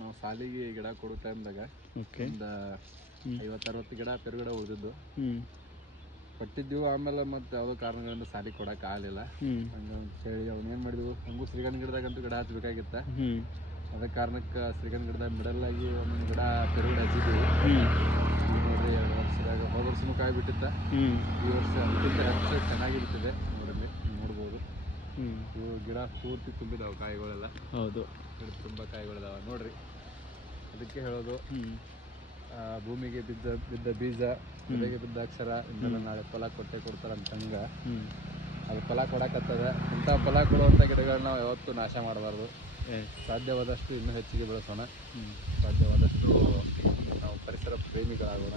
ನಾವು ಸಾಲಿಗೆ ಗಿಡ ಕೊಡೋ ಟೈಮ್ದಾಗ ಒಂದು 50-60 ಗಿಡ ಪೆರುಗಿಡ ಉಳಿದಿದ್ದು ಕೊಟ್ಟಿದ್ದೀವಿ. ಆಮೇಲೆ ಮತ್ತೆ ಯಾವುದೋ ಕಾರಣಗಳಿಂದ ಸಾಲಿಗೆ ಕೊಡಕ್ಕೆ ಆಗಲಿಲ್ಲ. ಹಂಗಂತ ಹೇಳಿ ಅವ್ನೇನು ಮಾಡಿದ್ವು, ಹಂಗೂ ಶ್ರೀಗಂಧ ಗಿಡದಾಗಂತೂ ಗಿಡ ಹಚ್ಬೇಕಾಗಿತ್ತ. ಅದ ಕಾರಣಕ್ಕೆ ಶ್ರೀಗಂಧ ಗಿಡದಾಗ ಮಿಡಲ್ಲಾಗಿ ಒಂದೊಂದು ಗಿಡ ಪೆರುಗಿಡ ಹಚ್ಚಿದ್ದೀವಿ. ಈಗ ನೋಡ್ರಿ 2 ವರ್ಷದಾಗ ಹೋದ ವರ್ಷನೂ ಕಾಯಿ ಬಿಟ್ಟಿತ್ತ. ಈ ವರ್ಷ ಅದಕ್ಕಿಂತ ಹೆಚ್ಚು ಚೆನ್ನಾಗಿ ಬಿಟ್ಟಿದೆ ನೋಡ್ರಿ, ನೋಡ್ಬೋದು. ಇವು ಗಿಡ ಪೂರ್ತಿ ತುಂಬಿದಾವೆ ಕಾಯಿಗಳೆಲ್ಲ. ಹೌದು, ತುಂಬ ಕಾಯಿಗಳಿದಾವ ನೋಡ್ರಿ. ಅದಕ್ಕೆ ಹೇಳೋದು, ಭೂಮಿಗೆ ಬಿದ್ದ ಬೀಜ, ಬೆಳೆಗೆ ಬಿದ್ದ ಅಕ್ಷರ ಇಂದೆಲ್ಲ ನಾಳೆ ಫಲ ಕೊಡ್ತಾರಂತಂಗ ಅದು ಫಲ ಕೊಡಕತ್ತದ. ಇಂಥ ಫಲ ಕೊಡುವಂಥ ಗಿಡಗಳನ್ನ ನಾವು ಯಾವತ್ತೂ ನಾಶ ಮಾಡಬಾರ್ದು. ಸಾಧ್ಯವಾದಷ್ಟು ಇನ್ನೂ ಹೆಚ್ಚಿಗೆ ಬೆಳೆಸೋಣ. ಸಾಧ್ಯವಾದಷ್ಟು ನಾವು ಪರಿಸರ ಪ್ರೇಮಿಗಳಾಗೋಣ.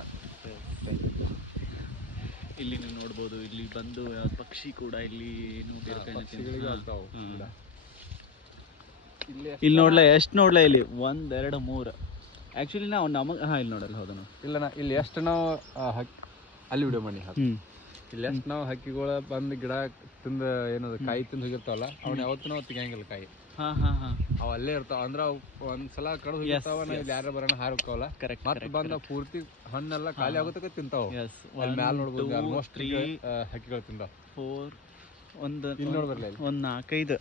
ಇಲ್ಲಿ ನೀವು ನೋಡ್ಬೋದು, ಇಲ್ಲಿ ಬಂದು ಪಕ್ಷಿ ಕೂಡ ಇಲ್ಲಿ ಪಕ್ಷಿಗಳಿಗೆ ಆಗ್ತಾವು. ಇಲ್ಲಿ ನೋಡ್ಲಾ, ಎಷ್ಟು ನೋಡ್ಲಾ, ಇಲ್ಲಿ 1 2 3 ಆ್ಯಕ್ಚುಲಿ ನಾವು ನಮಗೆ ಇಲ್ಲಿ ನೋಡಲ್ಲ. ಹೌದಾ, ಇಲ್ಲ ಇಲ್ಲಿ ಎಷ್ಟು ನಾವು ಅಲ್ಲಿ ವಿಡಿಯೋ ಮಾಡಿ ಇಲ್ಲಿ ಎಷ್ಟು ನಾವು ಹಕ್ಕಿಗಳ ಬಂದು ಗಿಡ ತಿಂದು ಏನದು ಕಾಯಿ ತಿಂದು ಹೋಗಿರ್ತಾವಲ್ಲ, ಅವ್ನ ಯಾವತ್ತೂ ನಾವು ತೆಗಿಯಂಗಿಲ್ಲ ಕಾಯಿ. ಅವು ಅಲ್ಲೇ ಇರ್ತಾವ. ಅಂದ್ರೆ ಅವು ಒಂದ್ಸಲ ಕಡ್ದು ಹೋಗಿರ್ತಾವ. ನಾವು ಇಲ್ಲಿ ಯಾರ ಬರೋಣ ಹಾರಕ್ಕವಲ್ಲ, ಮತ್ತೆ ಬಂದ ಪೂರ್ತಿ ಹಣ್ಣೆಲ್ಲ ಖಾಲಿ ಆಗೋತಕ್ಕ ತಿಂತಾವ. ಅಲ್ಲಿ ಮ್ಯಾಲ ನೋಡ್ಬೋದು, ಆಲ್ಮೋಸ್ಟ್ ಹಕ್ಕಿಗಳು ತಿಂತಾವ. 4 1 ಇಲ್ಲಿ ನೋಡ್ಬರ್ಲಿ, 1 4 5